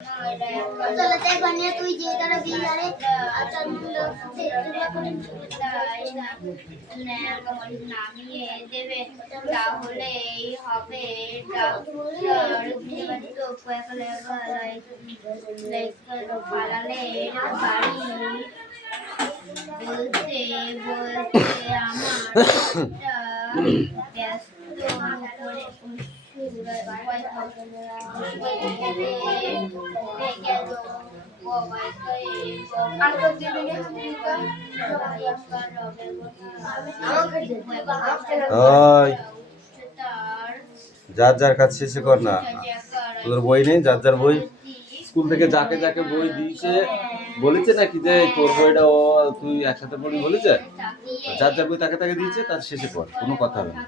চলতে বানিয়ে তুই যে তারা বিয়ারে আচার নামিয়ে দেবে তাহলেই হবে পালালে বাড়ি বলতে বলতে আমার ব্যস্ত করে যার যার কাজ শেষে কর না, তোদের বই নেই? যার যার বই স্কুল থেকে যাকে যাকে বই দিয়েছে বলেছে নাকি যে তোর বইটা ও তুই একসাথে পড়বি বলেছে? যার যার বই তাকে তাকে দিয়েছে, তার শেষে পড়, কোনো কথা হবে না।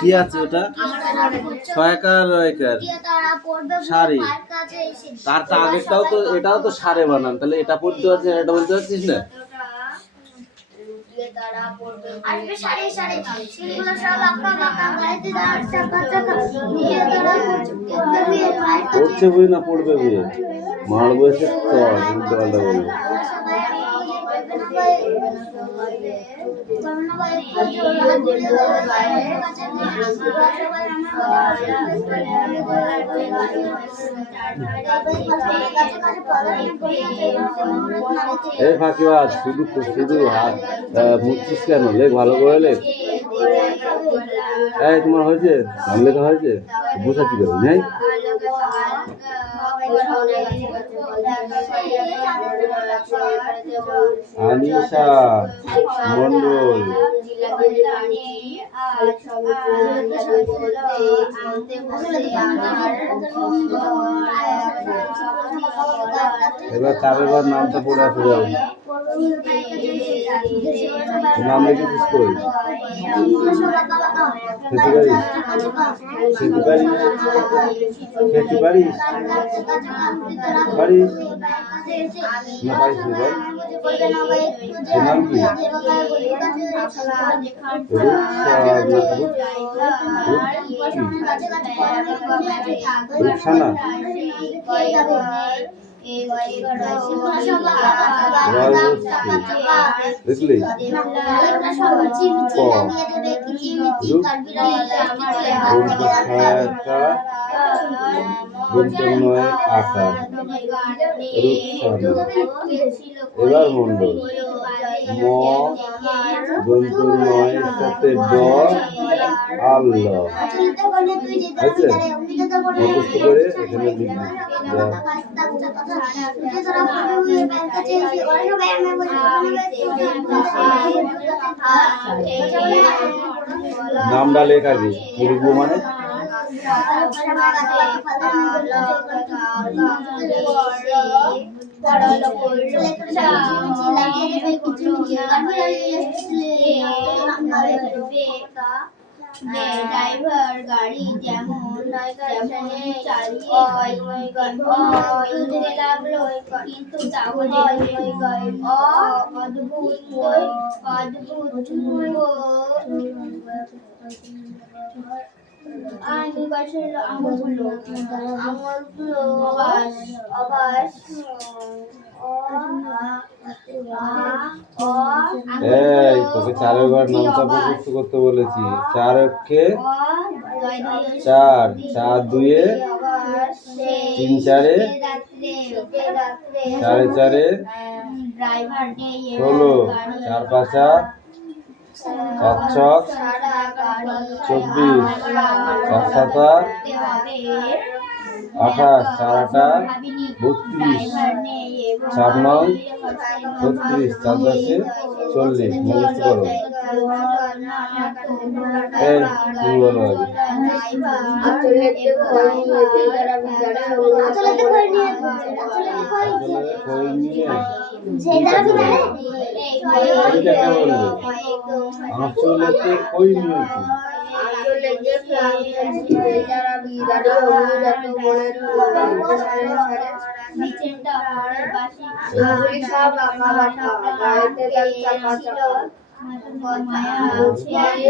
কি আছে ওটা? ছয়কার সারি, তারটা আগেরটাও তো, এটাও তো সারে বানান, তাহলে এটা পড়তে আছে, এটা বলতে পারছিস না? পড়ছে বই না পড়বে বই, মারবো এসে বলবো। এই ফাঁকিবাজ, শুধু শুধু মুখছিস কেন? লেখ ভালো করে লেখ। এই তোমার হয়েছে? নাম লেখা হয়েছে? বোঝাচ্ছি কেন? নেই আনিশা মন্ডল, এবার চারের বার নামটা পড়ে আসে যাবে। নাম লিখেছিস কই? খেতে পারিস? খেতে পারিস? খেতে পারিস? পারিস না? পারিস না? বল। তোর নাম কি? রূপসানা, বুঝলি? আকার এবার মন্ডল, ম দন্তুর নয়ের সাথে ড আল্লাহ। আছে মুখস্থ করে এখানে লিখবি। নামটা লেখ আগে, কি লিখবো মানে? ড্রাইভার গাড়ি যেমন চালিয়ে লাগলো, কিন্তু তাহলে অদ্ভুত এই তোকে চারের বার নামটা মুখস্থ করতে বলেছি। চার অক্ষে চার, চার দুয়ে তিন, চারে চারে চারে 16, চার পাঁচা চার ছক 24, চার সাতা 28, চার আটা 32, চার নয় 36, চার দশে 40। মুখস্থ করো। এই তুমি বলো আগে। আঁচলেতে কই নিয়ে যারা বিদারি অগ্নি যত মনের সারে সারে নিচের টাওয়ারের বাসি সব আঁকা বাঁকা গায়েতে তার চাপা চাপা মায়া ছেড়ে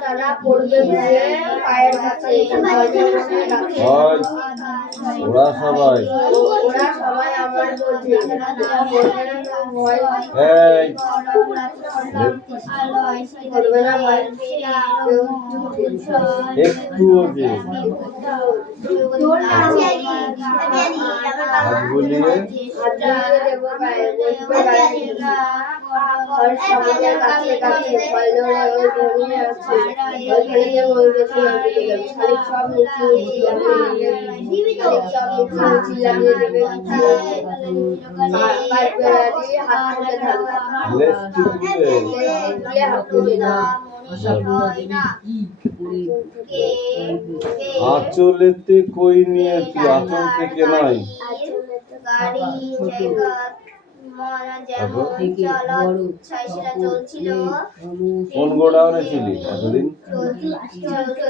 তারা পড়বে ঘুরে পায়ের কাছে হয় ওরা সবাই ওরা সবাই আমার বলছে ভয় এই করবে না ভয় একটুও যে হাত বুলিয়ে দেবো গায়ে বসবে গায়ে আর সমাজের কাছে কাছে পাইলরে ওই ধনিয়ে আছে ওইখানে যে ওই বেশি লাগিয়ে দেবে শালিক সব নিচে শালিক সব নিচে লাগিয়ে দেবে পাইপ বেড়ালি হাত থেকে ঢালবে লেস্টি দিলে তুলে হাত তুলে দাও আঁচলেতে কই নিয়ে তুই আঁচল থেকে নাই গাড়ি জায়গা যেমন চলছিল কোন গোডাউনে ছিলি এতদিন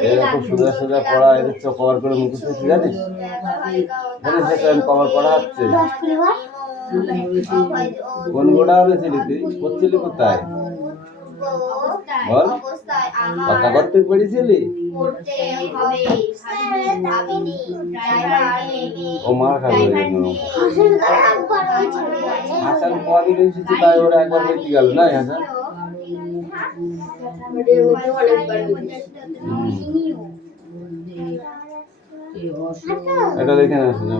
এরকম সোজা সোজা পড়া এদের চোখ কভার করে মুখে তুই জানিস জানিস এটা আমি কভার পড়া হচ্ছে কোন গোডাউনে ছিলি তুই করছিলি কোথায় বল কথা করতে পেরেছিলি ও মার খাবে হাসান কদিন এসেছে তাই ওরা একবার বেঁচে গেল না হাসান এটা দেখে না শুনো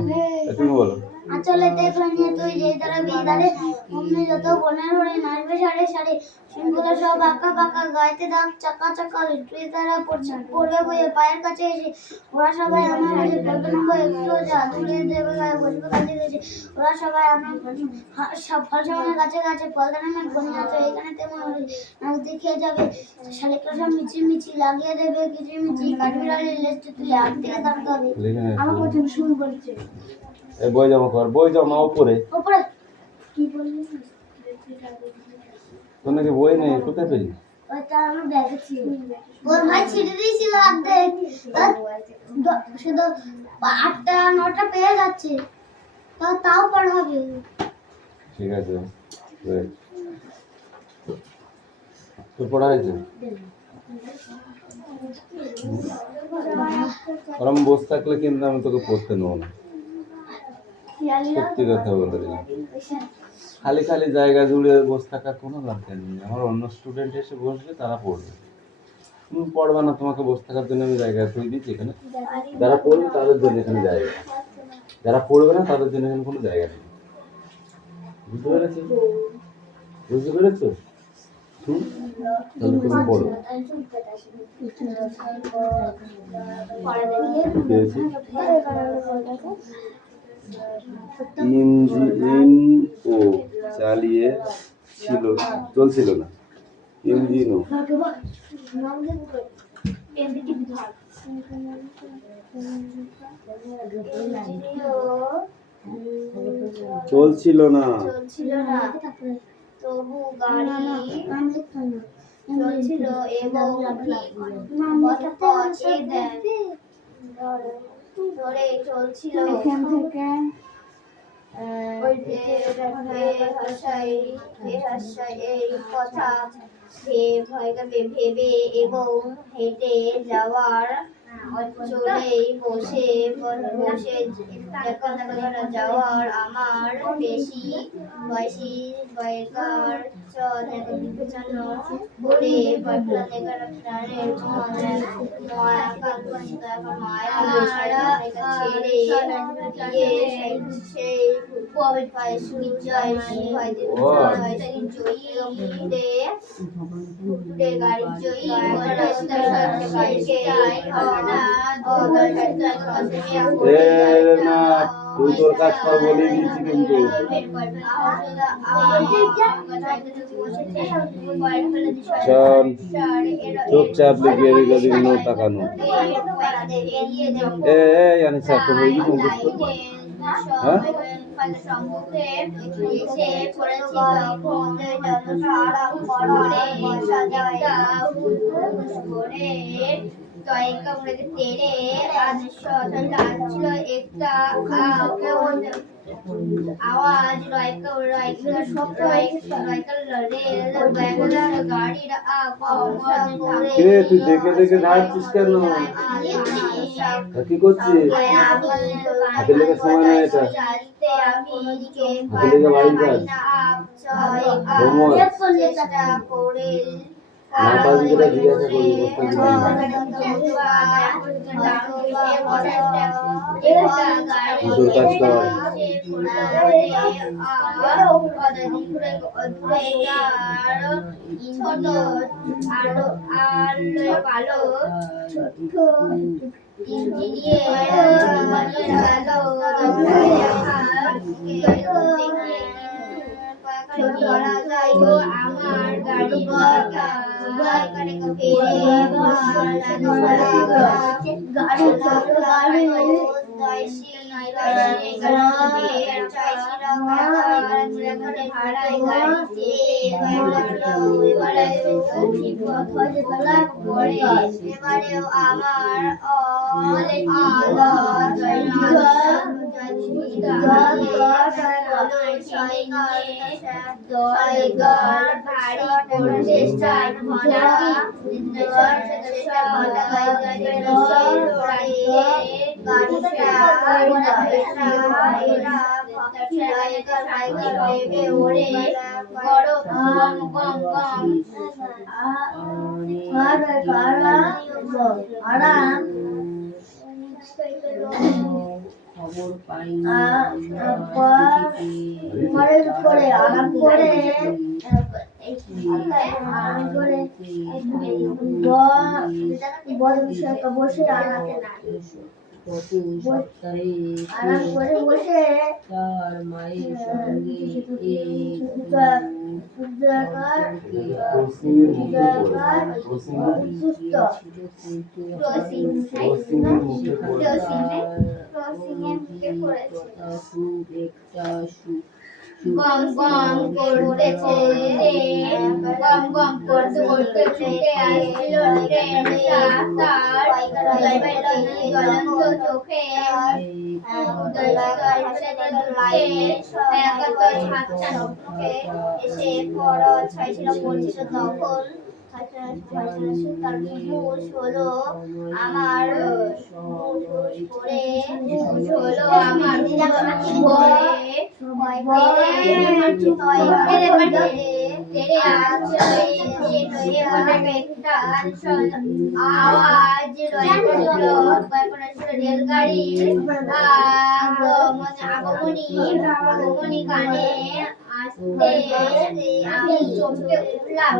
তুমি বলো আচলেতে ধনিয়ে তুই যে তারা বিদারে অমনি যত বনের হরে নাচবে সারে সারে সিংগুলো সব আঁকা বাঁকা গায়েতে দাগ চাকা চাকা তুই তারা পড়বে বইয়ে পায়ের কাছে এসে ওরা সবাই আমার হাতে কল্পনা করে একটু যা দূরে দেবে গায়ে বসবে কাছে গেছে ওরা সবাই আমার সব ফল সামনের কাছে কাছে ফলদার নামে ঘনি আছে এখানে তেমন নাচ দেখিয়ে যাবে শালিকরা সব মিছি মিছি লাগিয়ে দেবে কিছু মিছি কাঠবিড়ালি লেস্টে তুলে হাত থেকে দাঁড়াতে হবে আমার কথা শুরু করেছে এই বই জমা কর বই জমা উপরে উপরে কি বললি তোর নাকি বই নেই কোথায় পেলি ওটা আমার ব্যাগে ছিল ওর ভাই ছিঁড়ে দিয়েছিল অর্ধেক শুধু 8টা 9টা পেয়ে যাচ্ছে তাও পড়াবে ঠিক আছে তোর পড়া হয়েছে ওরম বসে থাকলে কিন্তু আমি তোকে পড়তে নেবো না সত্যি কথা বলে দিলাম খালি খালি জায়গা জুড়ে বসে থাকার কোনো দরকার নেই আমার অন্য স্টুডেন্ট এসে বসবে তারা পড়বে তুমি পড়বে না তোমাকে বসে থাকার জন্য আমি জায়গা তৈরি দিচ্ছি এখানে যারা পড়বে তাদের জন্য এখানে জায়গা যারা পড়বে না তাদের জন্য এখানে কোনো জায়গা নেই বুঝতে পেরেছো বুঝতে পেরেছো তাহলে তুমি পড়ো ইঞ্জিন ও চালিয়ে ছিল চলছিল না ইঞ্জিন ও চলছিল না তবু গাড়ি চলছিল এবং পথে ধরে চলছিল এখান থেকে এই কথা ভেবে এবং হেঁটে যাওয়ার চলেই বসে যাওয়ার আমার বেশি বয়সী বয়কার বলে না তুই তোর কাজ কর বলে দিয়েছি কিন্তু শোন চুপচাপ লিখিয়ে দিকে দিন তাকানো এই আনিস তো হয়ে গেছে হ্যাঁ ফাঁদের সম্মুখে এসে পড়েছি তখন যতটা আরাম করে বসা যায় একটা হুস করে টয় কামড়ে তেড়ে আদর্শ লাগছিল একটা আওয়াজ রয়কার সব রয়কার রেল ব্যাগলার গাড়ির কে তুই দেখে দেখে ধারছিস কেন? কি করছিস? হাতে লেগে সময় নেই এটা। হাতে লেগে বাড়ির কাজ। হোমওয়ার্ক। না পারবি যেটা জিজ্ঞাসা করবি, তোর কাজ আমার গাড়ি এবারেও আমার খবর পাই আরাম করে বসে গত সপ্তাহে আরাম করে বসে তার মায়ের সঙ্গে খুব একটা গম গম করতেছে গম গম করতে করতে ছুটে আসছিল ট্রেনটা তার জ্বলন্ত চোখে এসে পড়ছিল তখন তার হুঁশ হলো আমার আওয়াজ রেলগাড়ির আগমনী কানে আসতে আমি চমকে উঠলাম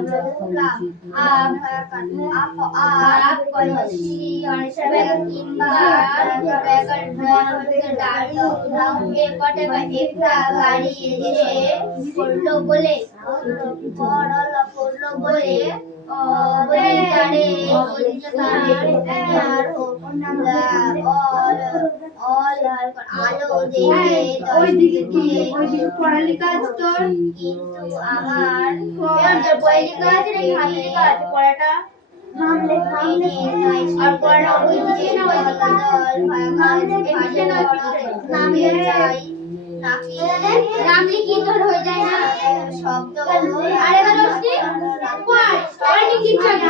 একটা গাড়ি এসে পড়লো বলে আলো পড়ালেখা তোর কিন্তু আমার পড়ালেখা পড়াটা আর পড়া ওই দিকে নামলে কি তোর হয়ে যায় না শব্দ আরে দোস্তি পড় কি চলে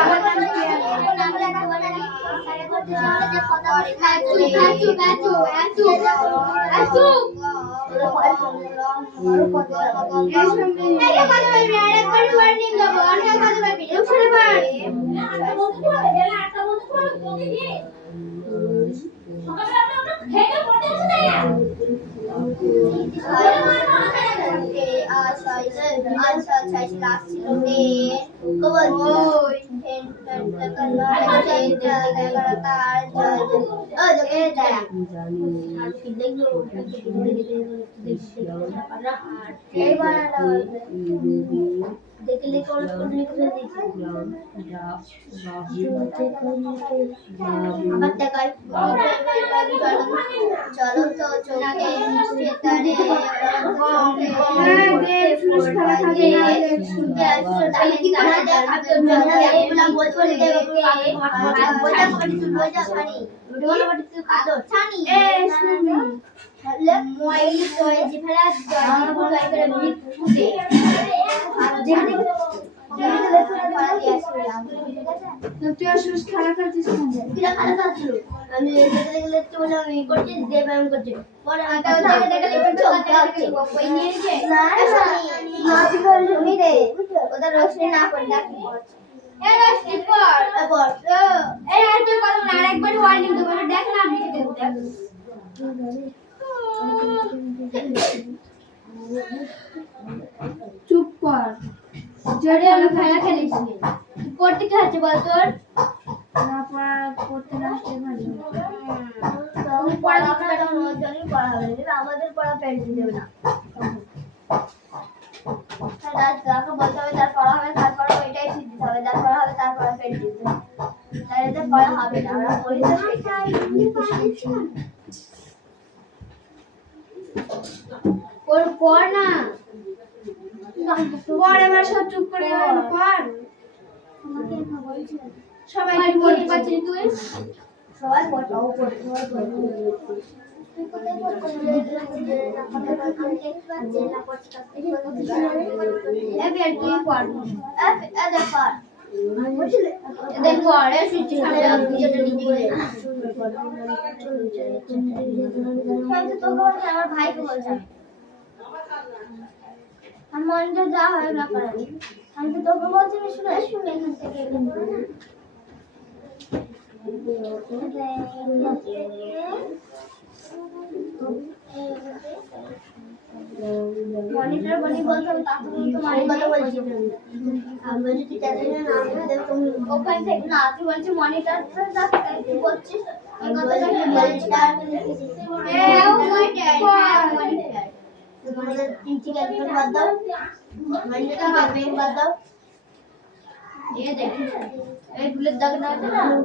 দেখলে করলে আবার দেখাই চলো তো চোখে তারে তুই আসলে খেলা খেলছিস আমি দেখে দেখলে একটু বলে আমি করছি দেব আমি করছি পরে ওদের রোশনি না করে দেখি চুপ কর জোরে আমি খেলা খেলিস পড়তে কি হচ্ছে বল তোর না পড়া পড়তে না আসলে ভালো পড়া হবে না আমাদের পড়া পেন্সিল দেবে না যাকে বলতে হবে তার পড়া হবে তারপর ওইটাই ঠিক দিতে হবে যার পড়া হবে তার পড়া পেন্সিল দিতে হবে তাহলে পড়া হবে না আমরা পড়ি তো পড় না পড় এবার সব চুপ করে পড় সবাই কি পড়তে পারছিস তুই সবাই পড়াও পড়তে আমার ভাইকে বলছে আমার মনটা যা হয় না করে আমি তো তোকে বলছি শুনে শুনে এখান থেকে মনিটর বলি বলতো তারপরে তো মারি কথা বলছি আমি বলি তুই তাদের না তুমি ওখান থেকে না তুই বলছিস মনিটর তুই বলছিস এই কথাটা কি বলছিস মনিটর তোমাদের তিনটি ক্যালকুলেট বাদ দাও মনিটর ক্যালকুলেট বাদ দাও ये देखो এই বুলেট দাগ না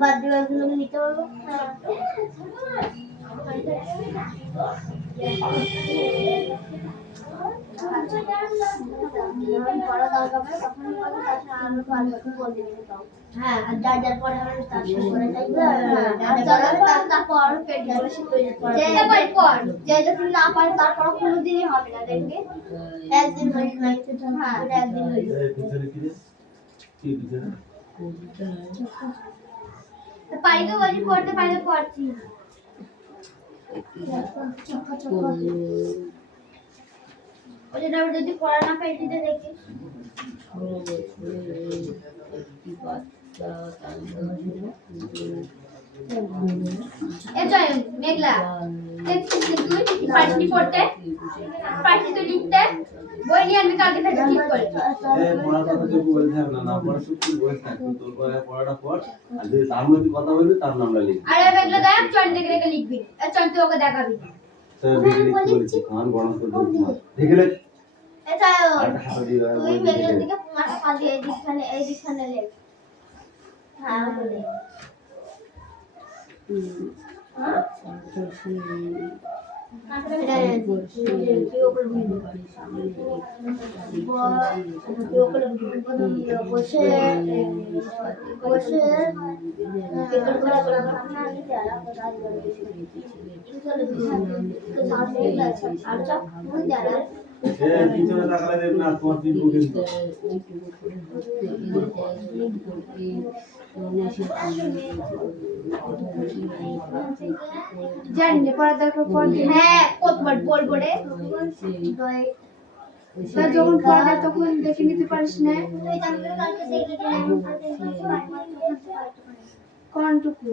বাদ দিয়ে এগুলো নিতে পারবো হ্যাঁ আর যার যার পরে আমরা স্টার্ট করে যাইবো আর তারপর পেট গেলে শিখে যেতে পর যে যদি না পারে তারপর কোনোদিনই হবে না দেখবি একদিন হয়ে যায় হ্যাঁ একদিন হয়ে যায় পারিকে বলি পড়তে পারলে পড়ছি ওই যে যদি পড়া না পাই দিতে দেখি জয় মেঘলা দেখছিস তুই পারিসনি পড়তে পারিসনি তুই লিখতে বই নিয়ে আনবি কালকে থেকে ঠিক করে পড়ার কথা কেউ বলতে হবে না, না পড়া সত্যি বসে থাকবি, তোর পড়াটা পড়, আর যদি তার মধ্যে কথা বলবি তার নামটা লিখবি। আরে মেঘলা দেখ চন্ড দেখে দেখে লিখবি আর চন্ড তুই ওকে দেখাবি বলেছি খান গরম করে দেখে লে এটা তুই মেঘলার দিকে মাথা পা দিয়ে এই দিকখানে লেখ হ্যাঁ বলে পিছনে তাকালে দেখবে না তোমার কি কিন্তু জানি না পড়া দরকার পড়বি হ্যাঁ কতবার বলবো রে তা যখন পড়া তখন দেখে নিতে পারিস না তুই তাহলে কালকে দেখে দিলাম কোনটুকু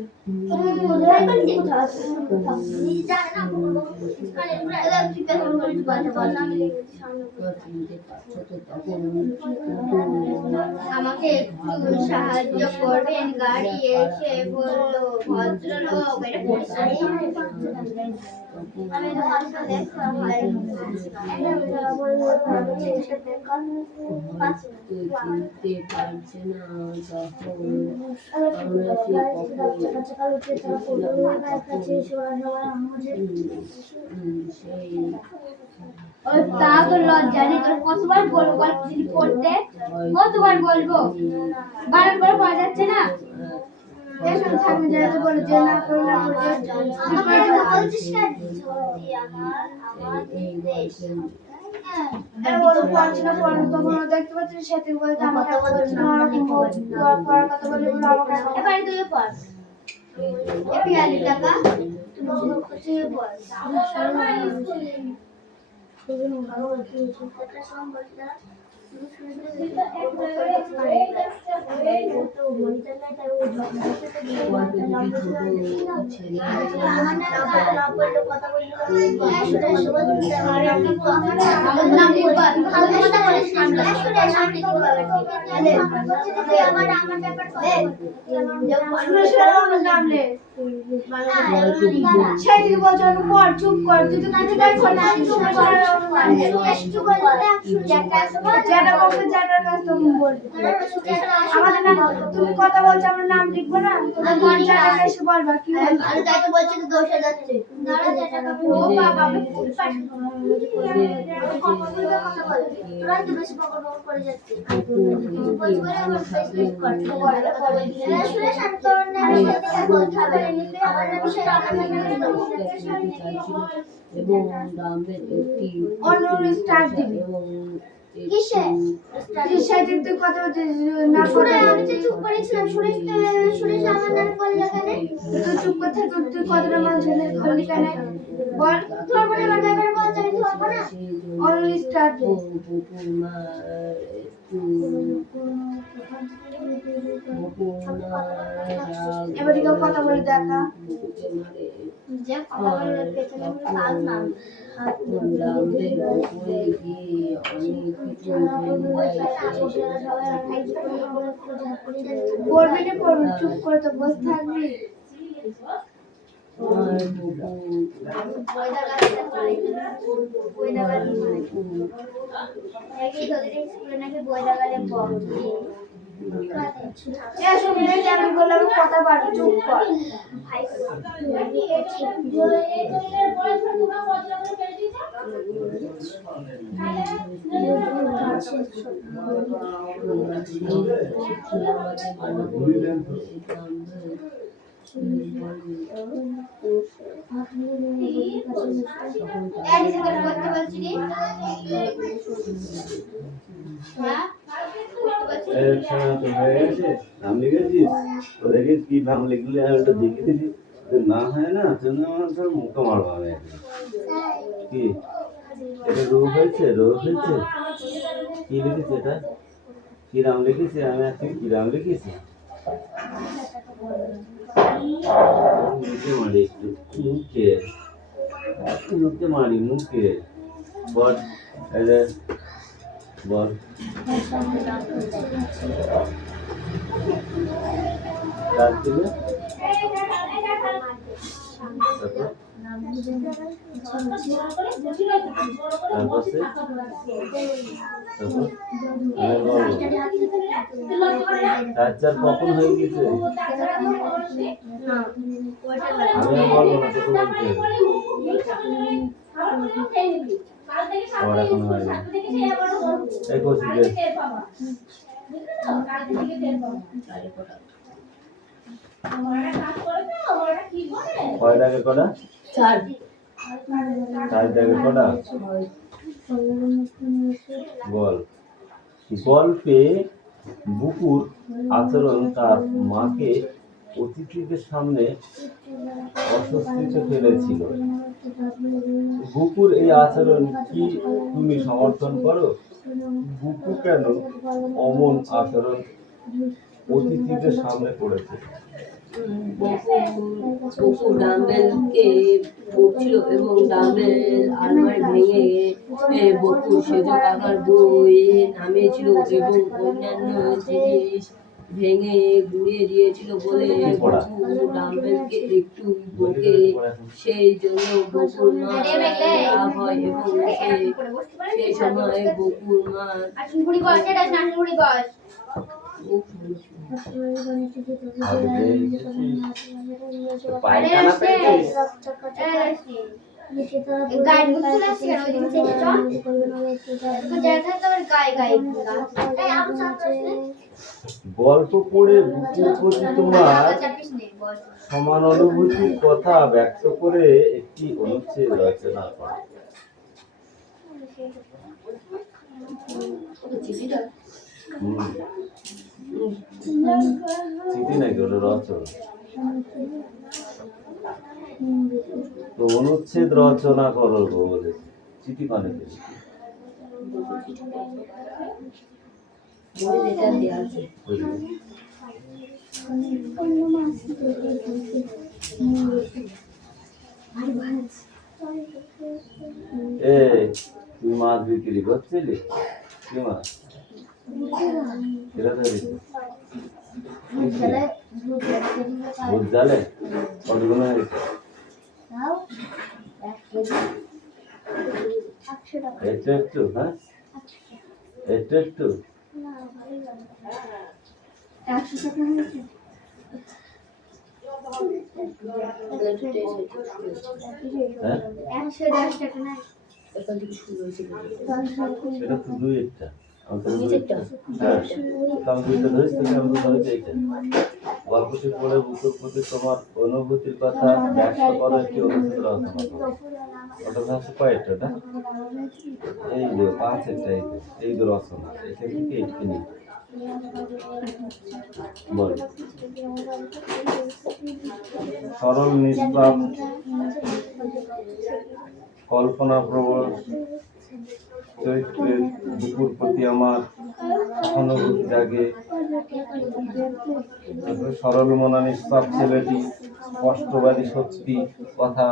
তুমি কোথায় বলছি কোথায় নিজে জানে না চিনতে পারছো তো তখন আমাকে একটু সাহায্য করবেন? গাড়ি এসে বললো ভদ্রলোক এটা পরিষ্কার আমি তো হাসতে দেখতে তুই চিনতে পারছে না তখন আমরা সেই তা তো লজ্জা নেই তোর? কতবার বলবো বল যদি পড়তে? কতবার বলবো? বারণ করে পাওয়া যাচ্ছে না? এসব থাকবে যেতে বলে যে না করে না করে দেখতে পাচ্ছি সেটি বলতে আমাকে বলছে না পড়ার কথা বলে বলে আমাকে এবারে তুই পড় এপিআলি টাকা সেদিকে বলছো আমি পড় চুপ কর তুই তো কিছু দেখো না যেটা বলবে যেটার কাছে তুমি বলবে আমাদের নাম তুমি কথা বলছো আমরা নাম লিখবো না তোমার মন জানা এসে বলবা কি আমি তাই তো বলছি তো দোষে যাচ্ছে ও বাবা আমি খুব তোরা তো বেশি পকড় করে যাচ্ছে এবং দামের একটি অন্য স্টার দিবি কিসে সেদিন তুই কথা বলছিস না শুনে আমি তো চুপ করেছিলাম সুরেশ আমার নামে বললে কেন তুই চুপ করে তুই কতটা মানুষের বললি কেন বল তোর মনে আমার ব্যাপারে বলতে আমি ধরবো না অন্য স্টার দে এবার কেউ কথা বলে দেখা যে কথা বলে পেছনে তার নাম পড়বি না পড়বি চুপ করে তো বসে থাকবি আমি বললাম কথা পারবি চুপ কর করতে বলছি রে নাম লিখেছিস তো দেখিস কি নাম লিখলে আমি ওটা দেখে দিছি না হয় না তুমি আমার ধর মুখে মারবো আমি কি এটা রোগ হয়েছে কি লিখেছে এটা কি নাম লিখেছে আমি আজকে কি নাম লিখেছি মুখে মারি একটু মুখে মারি মুখে বল বল রাত্রে তারপর কখন হয়ে গেছে আমি বলবো না তোকে বলতে আবার এখন হয় না এই কোচিকে কয় দাগে কটা চার দাগে কটা বল গল্পে বুকুর আচরণ তার মাকে অতিথিদের সামনে অস্বস্তিতে ফেলেছিল বুকুর এই আচরণ কি তুমি সমর্থন করো বুকু কেন অমন আচরণ অতিথিদের সামনে করেছে বকু ডাম্বেলকে বকছিল এবং ডাম্বেল আলমারি ভেঙে বকু সেজ কাকার বই নামিয়েছিল এবং অন্যান্য জিনিস ভেঙে গুঁড়িয়ে দিয়েছিল বলে বকু ডাম্বেলকে একটু বকে। সেই জন্য বকুর মা রাগ হয় এবং সেই সময় বকুর মা পায়খানা পেয়েছিস? গল্প পড়ে বুকের প্রতি তোমার সমান অনুভূতির কথা ব্যক্ত করে একটি অনুচ্ছেদ রচনা করো। চিঠি নাকি ওটা রচনা? তো অনুচ্ছেদ রচনা করো বলে চিঠি মানে কি? তুই মাছ বিক্রি করছিলি? কি মাছ? ভূত জালে কতগুলো হয়েছে? একটু একটু, হ্যাঁ একটু একটু। সেটা তো দুই একটা, গল্পটি পড়ে বুকের প্রতি তোমার অনুভূতির কথা ব্যক্ত করা একটি অনুচ্ছেদ রচনা করো। ওটা হচ্ছে কয়েকটা না? এই যে পাঁচেরটা, এই যে রচনা, এখান থেকে একটি নেই। বল। সরল নিষ্পাপ কল্পনা প্রবল চরিত্রের বুকুর প্রতি আমার অনুভূতি জাগে। সরল মনা নিষ্পাপ ছেলেটি স্পষ্টবাদী সত্যি কথা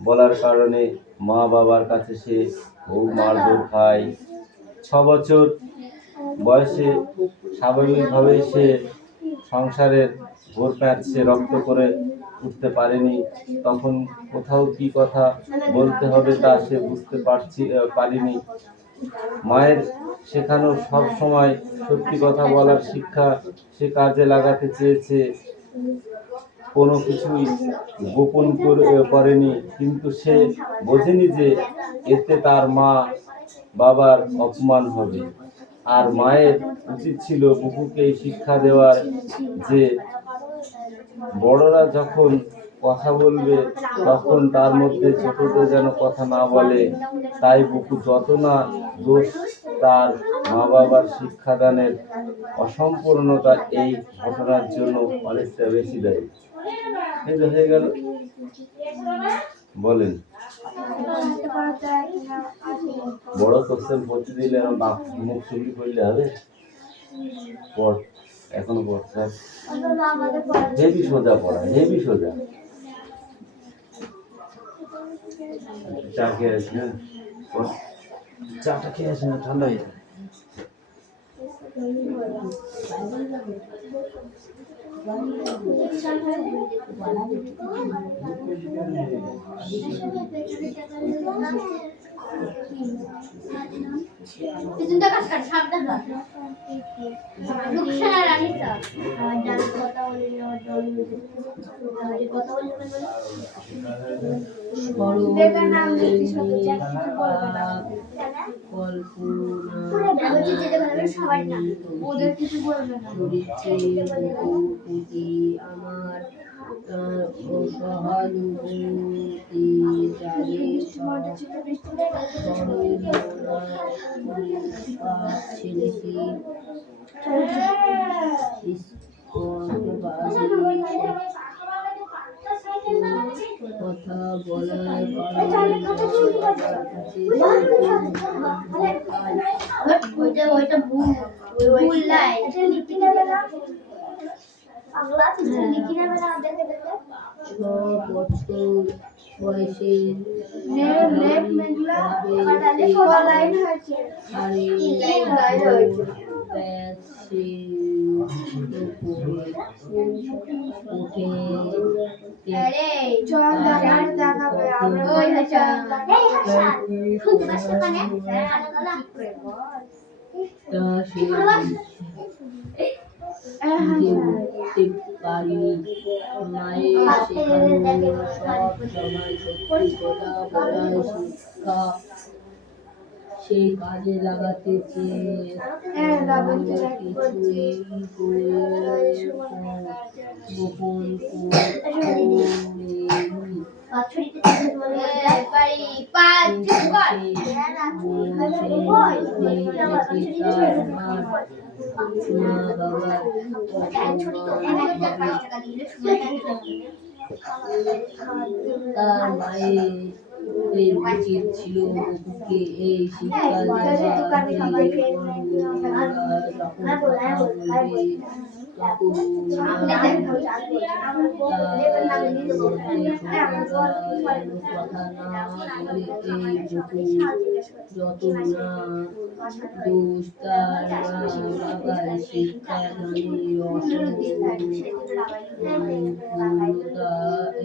বলার কারণে মা বাবার কাছে সে খুব মারধর খায়। 6 বছর বয়সে স্বাভাবিকভাবে সে সংসারের ভোর প্যাঁচ সে রক্ত করে উঠতে পারেনি। তখন কোথাও কি কথা বলতে হবে তা সে বুঝতে পারিনি। মায়ের শেখানো সব সময় সত্যি কথা বলার শিক্ষা সে কাজে লাগাতে চেয়েছে, কোনো কিছুই গোপন করেনি। কিন্তু সে বোঝেনি যে এতে তার মা বাবার অপমান হবে। আর মায়ের উচিত ছিল বুকুকে শিক্ষা দেওয়ার যে বড়রা যখন কথা বলবে তখন তার মধ্যে ছোটদের যেন কথা না বলে। তাই বুকু যত না দোষ তার মা বাবার শিক্ষাদানের অসম্পূর্ণতা এই ঘটনার জন্য অনেকটা বেশি দেয়। এই তো হয়ে গেল। বলেন, বড় কোশ্চেন পড়তে দিলে মুখ চুরি করলে হবে? পড়, এখনো পড়তে হেভি সোজা পড়া, হেভি সোজা। চা খেয়ে আসি না, চাটা খেয়ে আসি না, ঠান্ডা হয়ে যাবে। আমার সহানুভূতি জাগে ছেলেটি কথা বলার আগলা কিছু লিখি না বেটা দেখে দেখে 6 বছর বয়সের লেখ মেঘলা কাটালে কলা লাইন হয়েছে লাইন হয়েছে আরে চল দাঁড়াতে দেখাবে আমরা ওই চল এই হাসান খুব কষ্ট কানে আগলা কি করবা মায়ের শেখানো সব সময় সত্যি কথা বলার শিক্ষা সে কাজে লাগাতে চেয়ে কিছুই গোপন বাছুরিতে চিন্তা করে পারি পাঁচ কর তার মায়ের উচিত ছিল বুকুকে এই শিক্ষা যত না দোষ তার বাবার শিক্ষা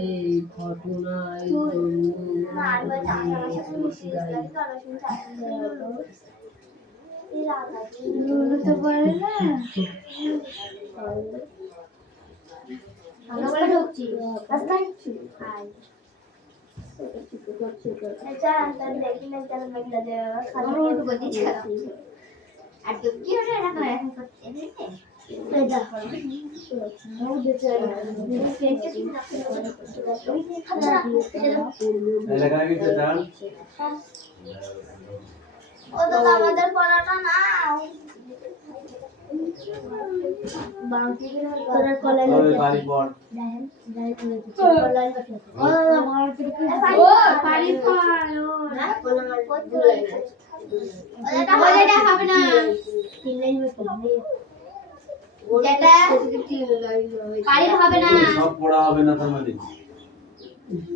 এই ঘটনায় তো পারে না আমরা ঢুকছি রাস্তায় আই আচ্ছা তাহলে দেখি না তাহলে মেঘলা যে খাবার উল্টো করে দিচ্ছি আর তো কি হলো এরকম এখন করতে এই দেখো ও দেখে ও দাদা আমাদের পড়াটা না বাংকি করে কলেজ বাড়ি পড় ও আমার ও পারি পারো না কোন আমার ভুলে গেছে ওটা হবে না তিন লাইন মতো যেটা পারি হবে না সব পড়া হবে না তোমাদের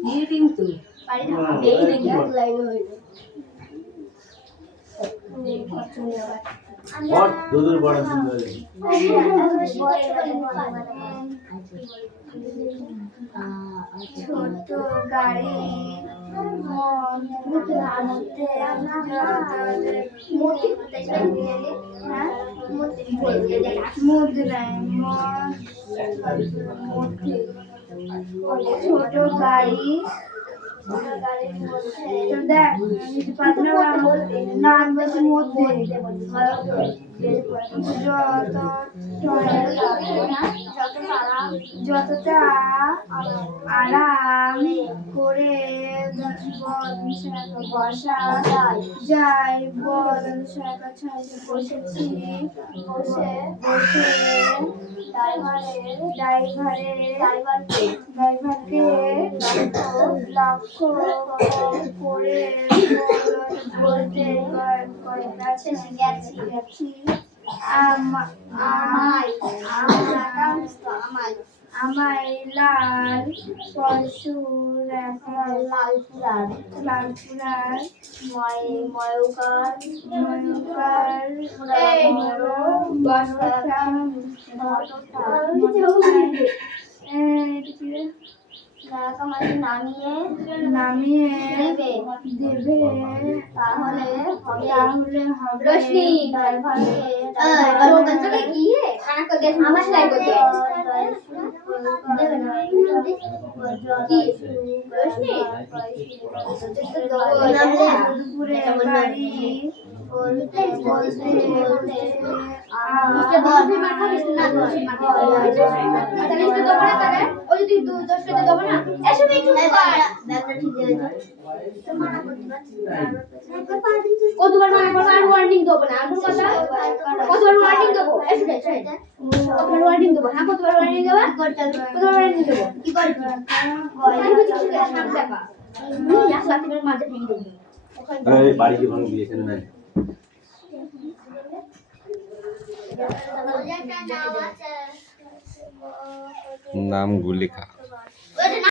দিয়ে দিন তো পারি হবে এই দেখি এক লাইন হইলো পড় দুদুর পড়া শুনতে ছোট গাড়ি ছোট গাড়ি তো দেখ নাম বেশি মধ্যে যতটা আরাম করে বসা যায় বদন শাখা ছাড়তে বসেছি বসে বসে ড্রাইভারকে লক্ষ্য করে বলতে গেছি আমায় লাল পশু লাল ফুলার ময়ূকার নামিয়ে দেবে তাহলে হবে রশ্মি কতবার মানে করবো আর ওয়ার্নিং দেবো না আর কথা কতবার ওয়ার্নিং দেবো কতবার ওয়ার্নিং দেবো হ্যাঁ কতবার ওয়ার্নিং দেবো কতবার ওয়ার্নিং দেবো কি করবি সাত টাকা লাখের মাঝে ভেঙে দেবো এই বাড়ি কি ভাঙবি এখানে নাই নামগুলি লেখা।